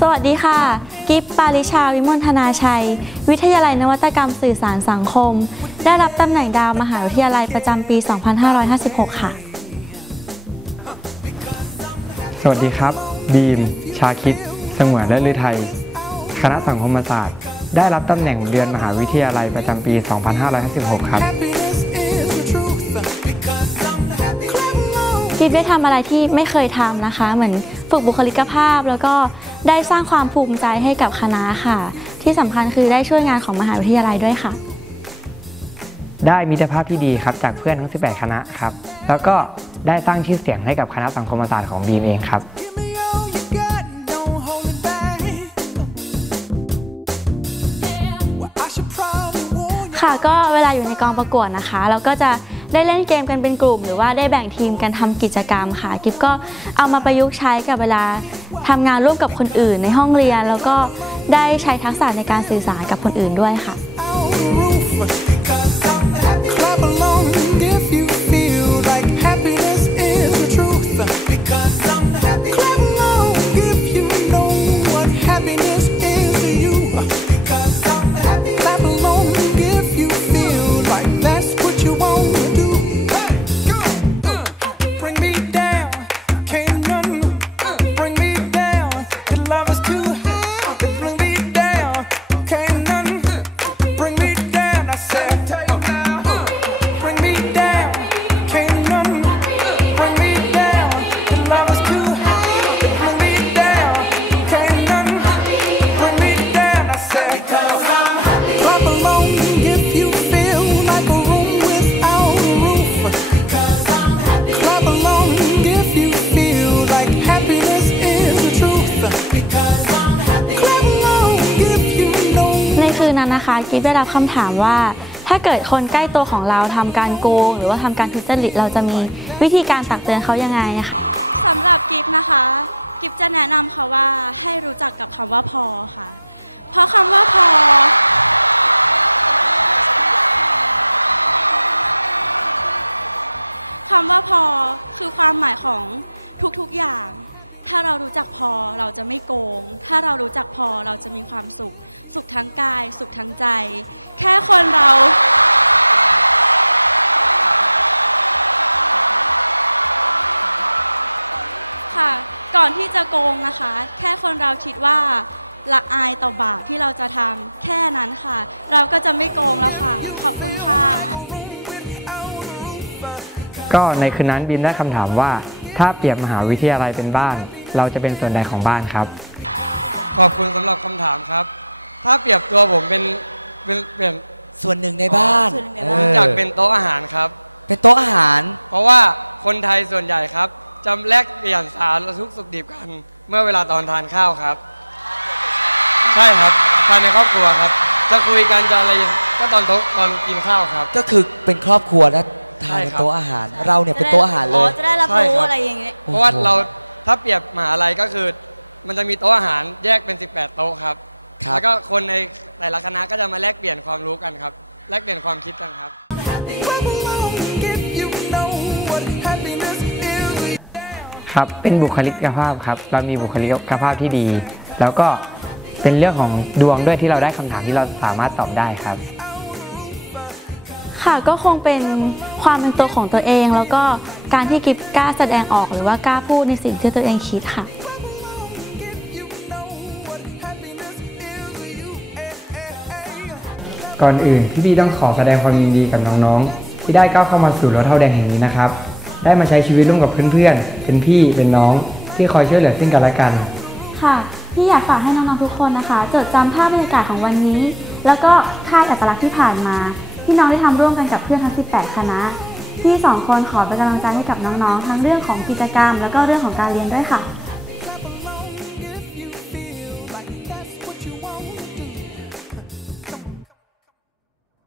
สวัสดีค่ะ กิฟปาริชาวิมลธนาชัย วิทยาลัยนวัตกรรมสื่อสารสังคม ได้รับตำแหน่งดาวมหาวิทยาลัยประจำปี 2556 ค่ะ สวัสดีครับดีม ชาคิด สงวนและลือไทย คณะสังคมศาสตร์ ได้รับตำแหน่งเดือนมหาวิทยาลัยประจำปี 2556 ครับ ฟได้ทำอะไรที่ไม่เคยทำนะคะ เหมือนฝึกบุคลิกภาพ แล้วก็ได้สร้างความภูมิใจให้กับคณะค่ะ ที่สำคัญคือได้ช่วยงานของมหาวิทยาลัยด้วยค่ะ ได้มิตรภาพที่ดีครับจากเพื่อนทั้ง 18 คณะครับ แล้วก็ได้สร้างชื่อเสียงให้กับคณะสังคมศาสตร์ของบีมเองครับ ค่ะก็เวลาอยู่ในกองประกวดนะคะ เราก็จะได้เล่นเกมกันเป็นกลุ่ม หรือว่าได้แบ่งทีมกันทำกิจกรรมค่ะ กิฟก็เอามาประยุกต์ใช้กับเวลาทำงานร่วมกับคนอื่นในห้องเรียน แล้วก็ได้ใช้ทักษะในการสื่อสารกับคนอื่นด้วยค่ะ นั้นนะคะกิฟได้รับคำถามว่า ถ้าเกิดคนใกล้ตัวของเราทำการโกง หรือว่าทำการทุจริตเราจะมีวิธีการตักเตือนเขายังไงนะคะสำหรับกิฟนะคะ กิฟจะแนะนำค่ะว่าให้รู้จักกับคำว่าพอค่ะ เพราะคำว่าพอ คำว่าพอคือความหมายของทุกๆอย่าง ถ้าเรารู้จักพอเราจะไม่โกง ถ้าเรารู้จักพอเราจะมีความสุข สุขทั้งกาย สุขทั้งใจ แค่คนเรา ค่ะ ก่อนที่จะโกงนะคะ แค่คนเราคิดว่าละอายต่อบาปที่เราจะทำแค่นั้นค่ะ เราก็จะไม่โกงแล้วค่ะ ขอบคุณค่ะ ก็ในคืนนั้นบีมได้คำถามว่า ถ้าเปรียบมหาวิทยาลัยเป็นบ้าน เราจะเป็นส่วนใดของบ้านครับ ขอบคุณสำหรับคำถามครับ ถ้าเปรียบตัวผมเป็นเป็นเปลี่ยนส่วนหนึ่งในบ้านส่วนหนึ่งในเอบ้านอจากเป็นโต๊ะอาหารครับ เป็นโต๊ะอาหาร เพราะว่าคนไทยส่วนใหญ่ครับจะแลกเปลี่ยนสารทุกข์สุขดิบกัน เมื่อเวลาตอนทานข้าวครับ ใช่ครับภายในครอบครัวครับ จะคุยกันจะอะไรยังก็ตอนโต๊ะตอนกินข้าวครับ ก็คือเป็นครอบครัวและทานใช่เป็นครับโต๊ะอาหาร เราเนี่ยเป็นโต๊ะอาหารเลยจะได้รับใช่รู้ครับ อะไรอย่างเงี้ย เพราะว่าเรา ถ้าเปรียบมหาลัยก็คือ มันจะมีโต๊ะอาหารแยกเป็น 18 โต๊ะครับ ครับ แล้วก็คนในแต่ละคณะก็จะมาแลกเปลี่ยนความรู้กันครับ แลกเปลี่ยนความคิดกันครับ Clap along if you know what happiness is. ครับ เป็นบุคลิกภาพครับ เรามีบุคลิกภาพที่ดี แล้วก็เป็นเรื่องของดวงด้วยที่เราได้คำถามที่เราสามารถตอบได้ครับ ค่ะก็คงเป็นความเป็นตัวของตัวเอง แล้วก็ การที่กิฟกล้าแสดงออกหรือว่ากล้าพูดในสิ่งที่ตัวเองคิดค่ะ You know what happiness is to you. Eh, eh, eh. ก่อนอื่นพี่บีต้องขอแสดงความยินดีกับน้องๆ ที่ได้ก้าวเข้ามาสู่รถเท่าแดงแห่งนี้นะครับ ได้มาใช้ชีวิตร่วมกับเพื่อนๆ เป็นพี่เป็นน้องที่คอยช่วยเหลือซึ่งกันและกัน ค่ะพี่อยากฝากให้น้องๆทุกคนนะคะ จดจำภาพบรรยากาศของวันนี้ แล้วก็ค่ายอัตลักษณ์ที่ผ่านมา ที่น้องได้ทำร่วมกันกับเพื่อนทั้ง 18 คณะ พี่สองคนขอเป็นกำลังใจให้กับน้องๆ ทั้งเรื่องของกิจกรรม แล้วก็เรื่องของการเรียนด้วยค่ะ